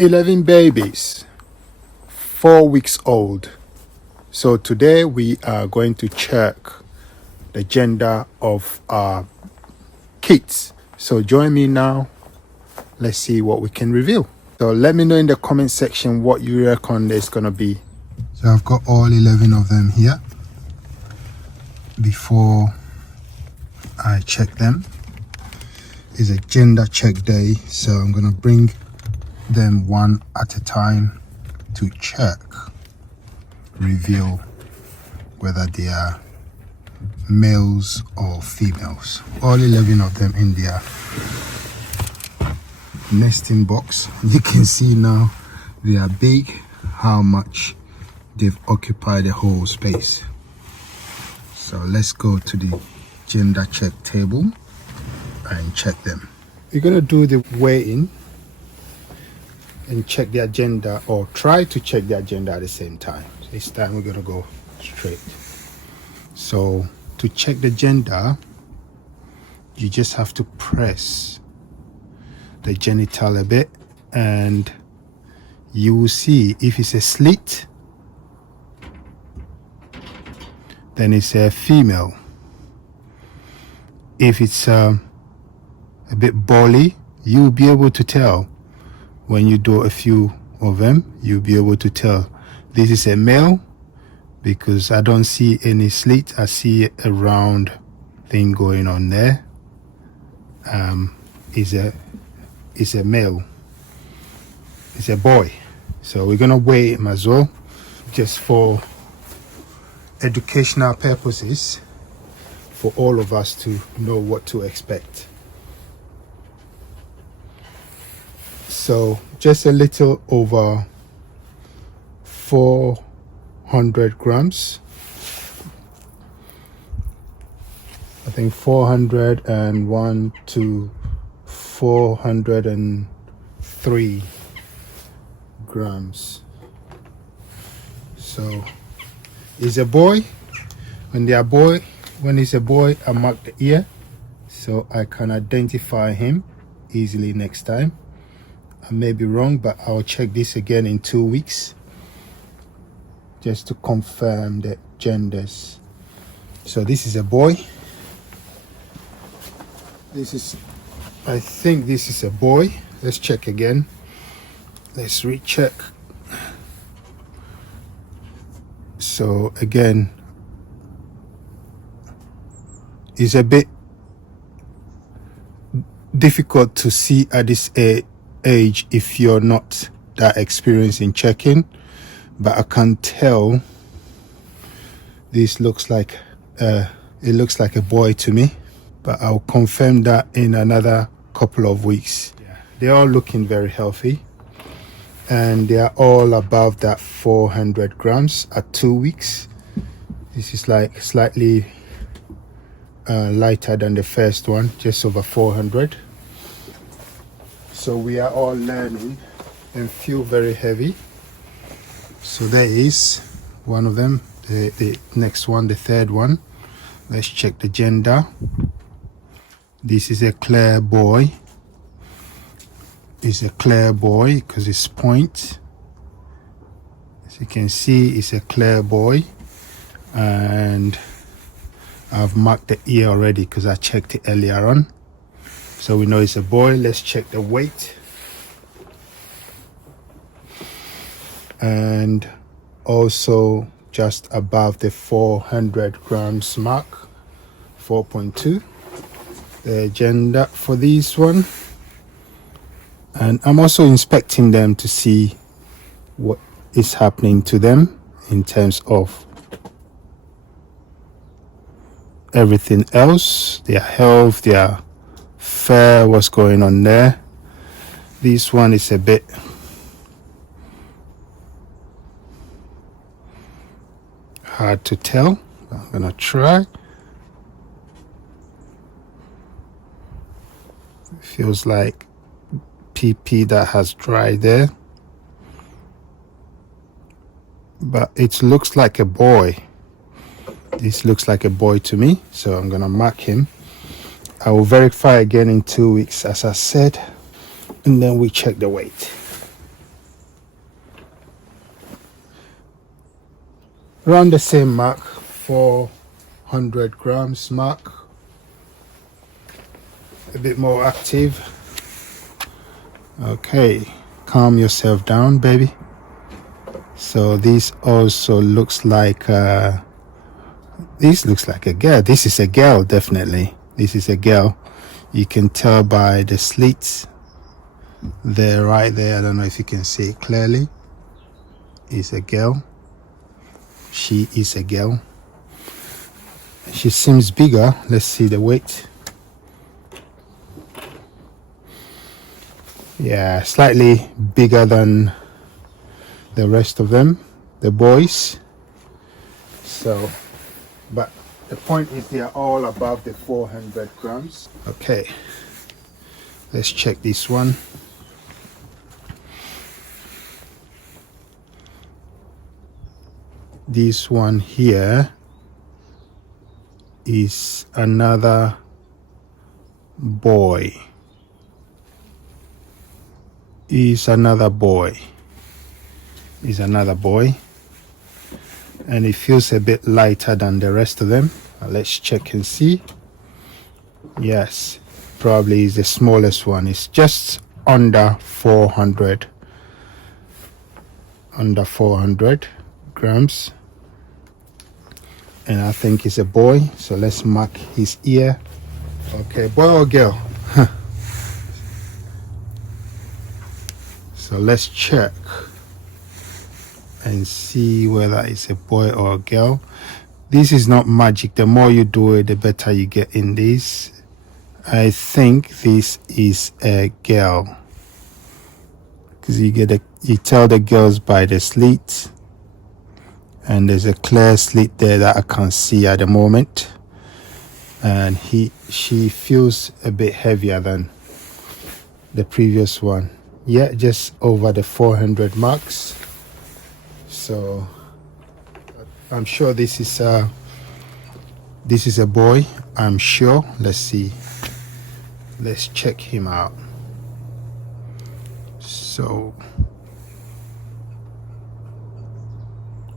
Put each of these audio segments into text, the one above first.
11 babies, 4 weeks old. So today we are going to check the gender of our kids. So join me now. Let's see what we can reveal. So let me know in the comment section what you reckon there's gonna be. So I've got all 11 of them here. Before I check them, it's a gender check day, so I'm gonna bring them one at a time to check, reveal whether they are males or females. All 11 of them in their nesting box. You can see now they are big, how much they've occupied the whole space. So let's go to the gender check table and check them. We're gonna do the weigh-in and check their gender, or try to check their gender at the same time. So this time we're gonna go straight. So to check the gender, you just have to press the genital a bit and you will see if it's a slit, then it's a female. If it's a bit bally, you'll be able to tell. When you do a few of them, you'll be able to tell this is a male, because I don't see any slit. I see a round thing going on there. Is a male. It's a boy. So we're gonna weigh him as well, just for educational purposes, for all of us to know what to expect. So just a little over 400 grams. I think 401 to 403 grams. So he's a boy. When he's a boy, I mark the ear so I can identify him easily next time. I may be wrong, but I'll check this again in 2 weeks just to confirm the genders. So this is a boy. I think this is a boy. Let's check again. Let's recheck. So again, it's a bit difficult to see at this age if you're not that experienced in checking, but I can tell this looks like it looks like a boy to me, but I'll confirm that in another couple of weeks. They're all looking very healthy and they are all above that 400 grams at 2 weeks. This is like slightly lighter than the first one, just over 400. So we are all learning and feel very heavy. So there is one of them, the next one, the third one. Let's check the gender. This is a clear boy. It's a clear boy because it's point. As you can see, it's a clear boy. And I've marked the ear already because I checked it earlier on. So we know it's a boy. Let's check the weight. And also just above the 400 grams mark, 4.2. The gender for this one. And I'm also inspecting them to see what is happening to them in terms of everything else, their health, their fur, what's going on there. This one is a bit hard to tell. I'm gonna try. It feels like PP that has dried there, but it looks like a boy. This looks like a boy to me, so I'm gonna mark him. I will verify again in 2 weeks, as I said, and then we check the weight. around the same mark, 400 grams mark. A bit more active. Okay, calm yourself down, baby. So this also looks like this looks like a girl. This is a girl, definitely. This is a girl. You can tell by the slits there, right there. I don't know if you can see it clearly. It's a girl. She is a girl. She seems bigger. Let's see the weight. Yeah, slightly bigger than the rest of them, the boys. So, but the point is they are all above the 400 grams. Okay, let's check this one. This one here is another boy. Is another boy. And it feels a bit lighter than the rest of them. Let's check and see. Yes, probably is the smallest one. It's just under 400 grams, and I think it's a boy. So let's mark his ear. Okay, boy or girl? So let's check and see whether it's a boy or a girl. This is not magic. The more you do it, the better you get in this. I think this is a girl, because you tell the girls by the slit, and there's a clear slit there that I can't see at the moment, and she feels a bit heavier than the previous one. Yeah, just over the 400 marks. So I'm sure this is a boy, I'm sure. Let's see, let's check him out. So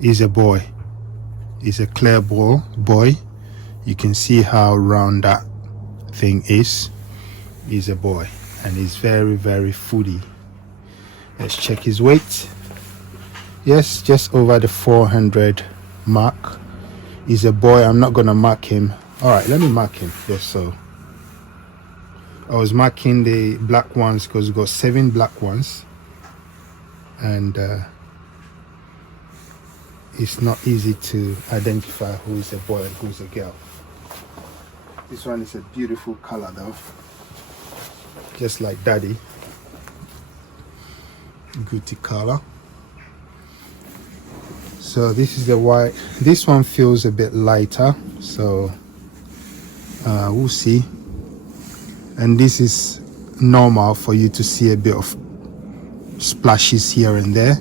he's a boy. He's a clear boy. You can see how round that thing is. He's a boy, and he's very, very foody. Let's check his weight. Yes, just over the 400 mark. He's a boy. I'm not gonna mark him. All right, let me mark him just so. I was marking the black ones because we got 7 black ones, and it's not easy to identify who is a boy and who's a girl. This one is a beautiful color though, just like daddy. Goody color. So this is the white. This one feels a bit lighter, so we'll see. And this is normal for you to see a bit of splashes here and there,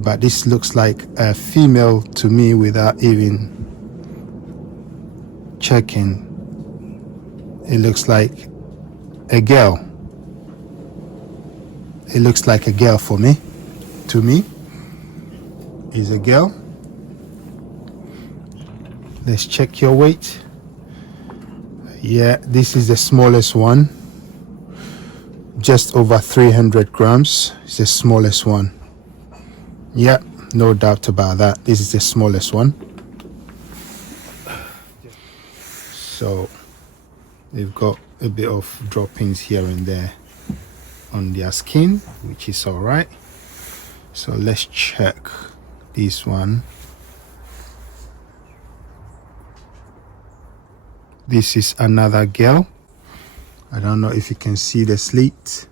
but this looks like a female to me without even checking. It looks like a girl. It looks like a girl for me. To me, is a girl. Let's check your weight. Yeah, this is the smallest one. Just over 300 grams. It's the smallest one. Yeah, no doubt about that. This is the smallest one. So they've got a bit of droppings here and there on their skin, which is all right. So let's check this one. This is another girl. I don't know if you can see the slit.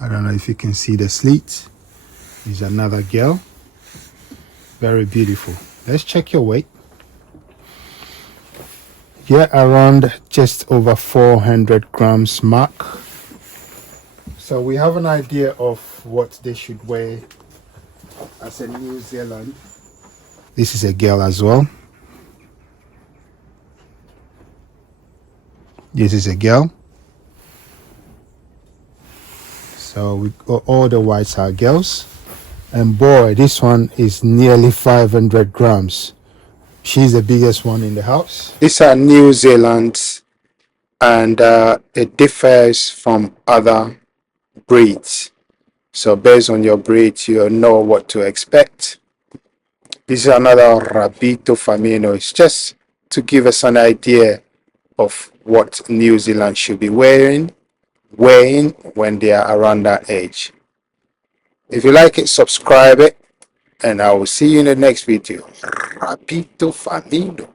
I don't know if you can see the slit. Is another girl. Very beautiful. Let's check your weight. Yeah, around just over 400 grams mark. So we have an idea of what they should weigh as a New Zealand. This is a girl as well. This is a girl. So we got all the whites are girls, and boy, this one is nearly 500 grams. She's the biggest one in the house. These are New Zealand, and it differs from other breeds. So based on your breed, you'll know what to expect. This is another Rabbito Farmino. It's just to give us an idea of what New Zealand should be weighing when they are around that age. If you like it, subscribe it, and I will see you in the next video. Rabbito Farmino.